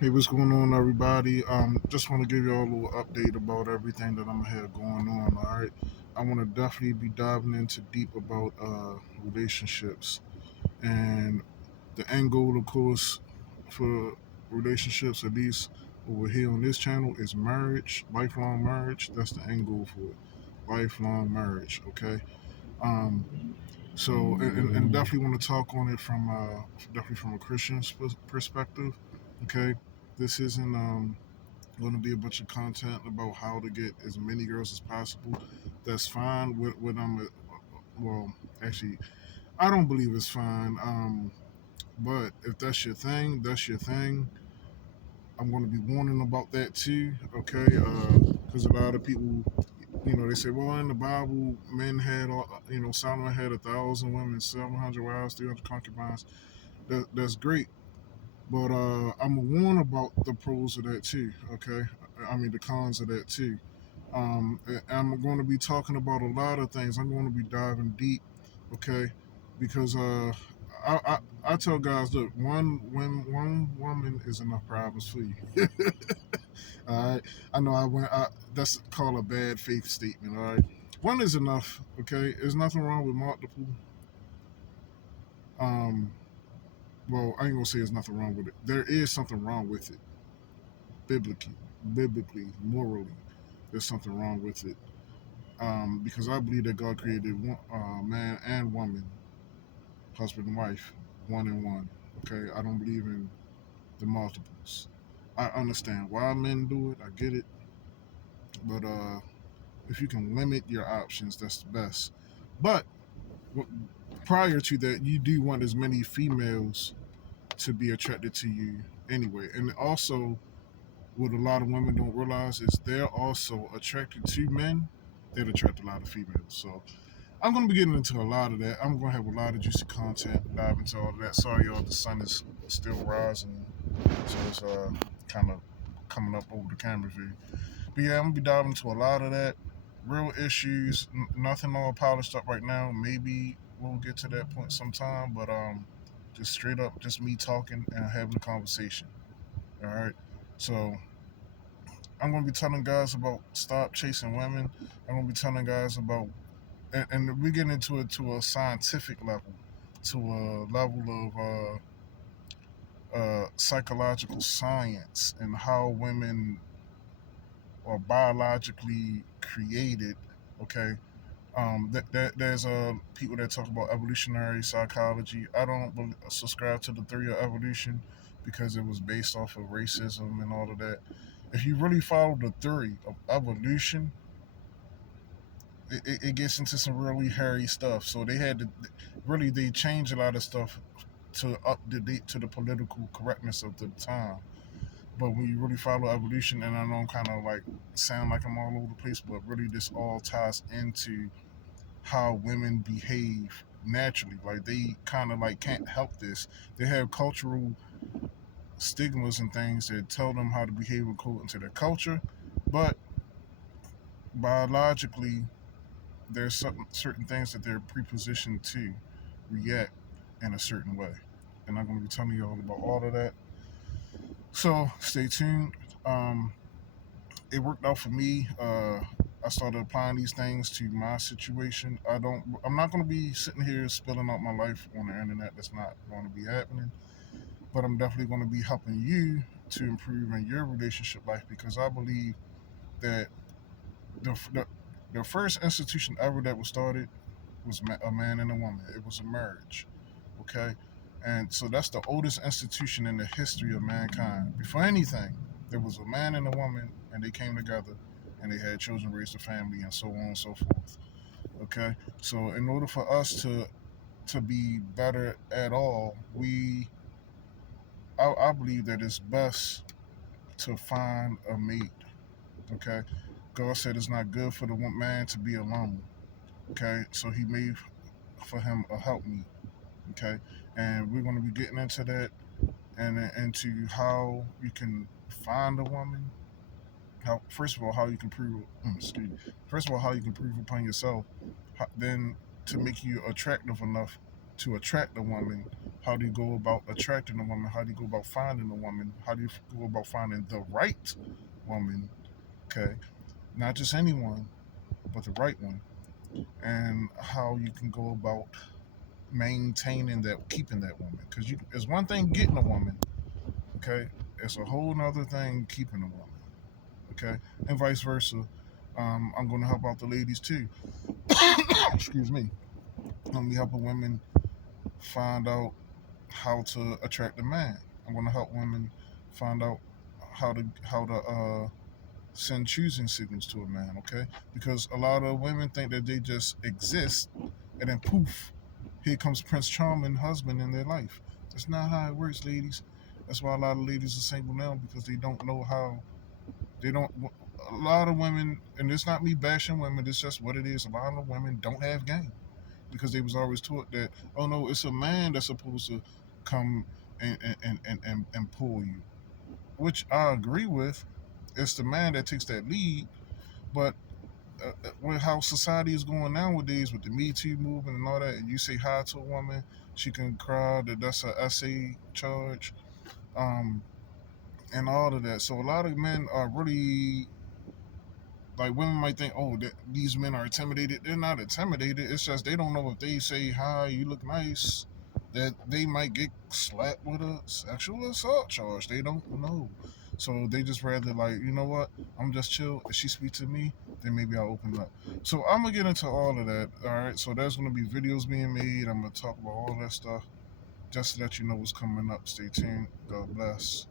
Hey, what's going on, everybody? Just want to give y'all a little update about everything that I'm have going on. All right, I want to definitely be diving into deep about relationships, and the end goal, of course, for relationships, at least over here on this channel, is marriage, lifelong marriage. That's the end goal for it, lifelong marriage. Okay. So definitely want to talk on it from definitely from a Christian perspective. Okay, this isn't going to be a bunch of content about how to get as many girls as possible. That's fine. What well, actually, I don't believe it's fine. But if that's your thing, that's your thing. I'm going to be warning about that too. Okay, because a lot of people, they say, well, in the Bible, men had, Solomon had 1,000 women, 700 wives, 300 concubines. That's great. But I'm gonna warn about the pros of that too. Okay, I mean the cons of that too. I'm going to be talking about a lot of things. I'm going to be diving deep, okay? Because I tell guys, look, one woman is enough problems for you. All right, I know I went. That's called a bad faith statement. All right, one is enough. Okay, there's nothing wrong with multiple. Um, well, I ain't gonna say there's nothing wrong with it. There is something wrong with it, biblically, morally. There's something wrong with it. Because I believe that God created one, man and woman, husband and wife, one and one. Okay, I don't believe in the multiples. I understand why men do it. I get it, but if you can limit your options, that's the best. But prior to that, you do want as many females to be attracted to you anyway. And also, what a lot of women don't realize is they're also attracted to men that attract a lot of females. So I'm going to be getting into a lot of that. I'm going to have a lot of juicy content, dive into all of that. Sorry, y'all, the sun is still rising, so it's kind of coming up over the camera view. But yeah, I'm going to be diving into a lot of that. Real issues, nothing all polished up right now. Maybe we'll get to that point sometime, but just straight up, just me talking and having a conversation. All right, so I'm going to be telling guys about stop chasing women. I'm going to be telling guys about and we get into it to a scientific level, to a level of psychological science and how women are biologically created. Okay, there's people that talk about evolutionary psychology. I don't subscribe to the theory of evolution because it was based off of racism and all of that. If you really follow the theory of evolution, it gets into some really hairy stuff. So they had to really they changed a lot of stuff to up the date to the political correctness of the time. But when you really follow evolution, and I know I'm kind of like sound like I'm all over the place, but really this all ties into how women behave naturally. Like they kind of like can't help this. They have cultural stigmas and things that tell them how to behave according to their culture, but biologically there's certain things that they're prepositioned to react in a certain way. And I'm going to be telling you all about all of that. So stay tuned. Um, it worked out for me. I started applying these things to my situation. I'm not going to be sitting here spilling out my life on the internet. That's not going to be happening. But I'm definitely going to be helping you to improve in your relationship life because I believe that the, the, the first institution ever that was started was a man and a woman. It was a marriage, okay? And so that's the oldest institution in the history of mankind. Before anything, there was a man and a woman, and they came together, and they had children, raised a family, and so on and so forth. Okay, so in order for us to be better at all, I believe that it's best to find a mate. Okay, God said it's not good for the man to be alone. Okay, so He made for him a helpmeet. Okay, and we're going to be getting into that and into how you can find a woman. How first of all how you can prove excuse me, first of all how you can prove upon yourself, then to make you attractive enough to attract a woman, How do you go about attracting a woman? How do you go about finding a woman? How do you go about finding the right woman? Okay, not just anyone, but the right one, and how you can go about maintaining that, keeping that woman. Because it's one thing getting a woman, okay? It's a whole nother thing keeping a woman, okay? And vice versa. I'm going to help out the ladies too. Excuse me. I'm going to be helping women find out how to attract a man. I'm going to help women find out how to send choosing signals to a man, okay? Because a lot of women think that they just exist and then poof, here comes Prince Charming husband in their life. That's not how it works, ladies. That's why a lot of ladies are single now, because they don't know how. They don't. A lot of women, and it's not me bashing women. It's just what it is. A lot of women don't have game because they was always taught that, oh no, it's a man that's supposed to come and pull you, which I agree with. It's the man that takes that lead, but with how society is going nowadays with the Me Too movement and all that, and you say hi to a woman, she can cry that that's a essay charge, um, and all of that. So a lot of men are really, like, women might think, oh, that these men are intimidated. They're not intimidated. It's just they don't know if they say hi, you look nice, that they might get slapped with a sexual assault charge. They don't know. So they just rather, like, you know what? I'm just chill. If she speaks to me, then maybe I'll open up. So I'm gonna get into all of that. All right. So there's gonna be videos being made. I'm gonna talk about all that stuff. Just to let you know what's coming up. Stay tuned. God bless.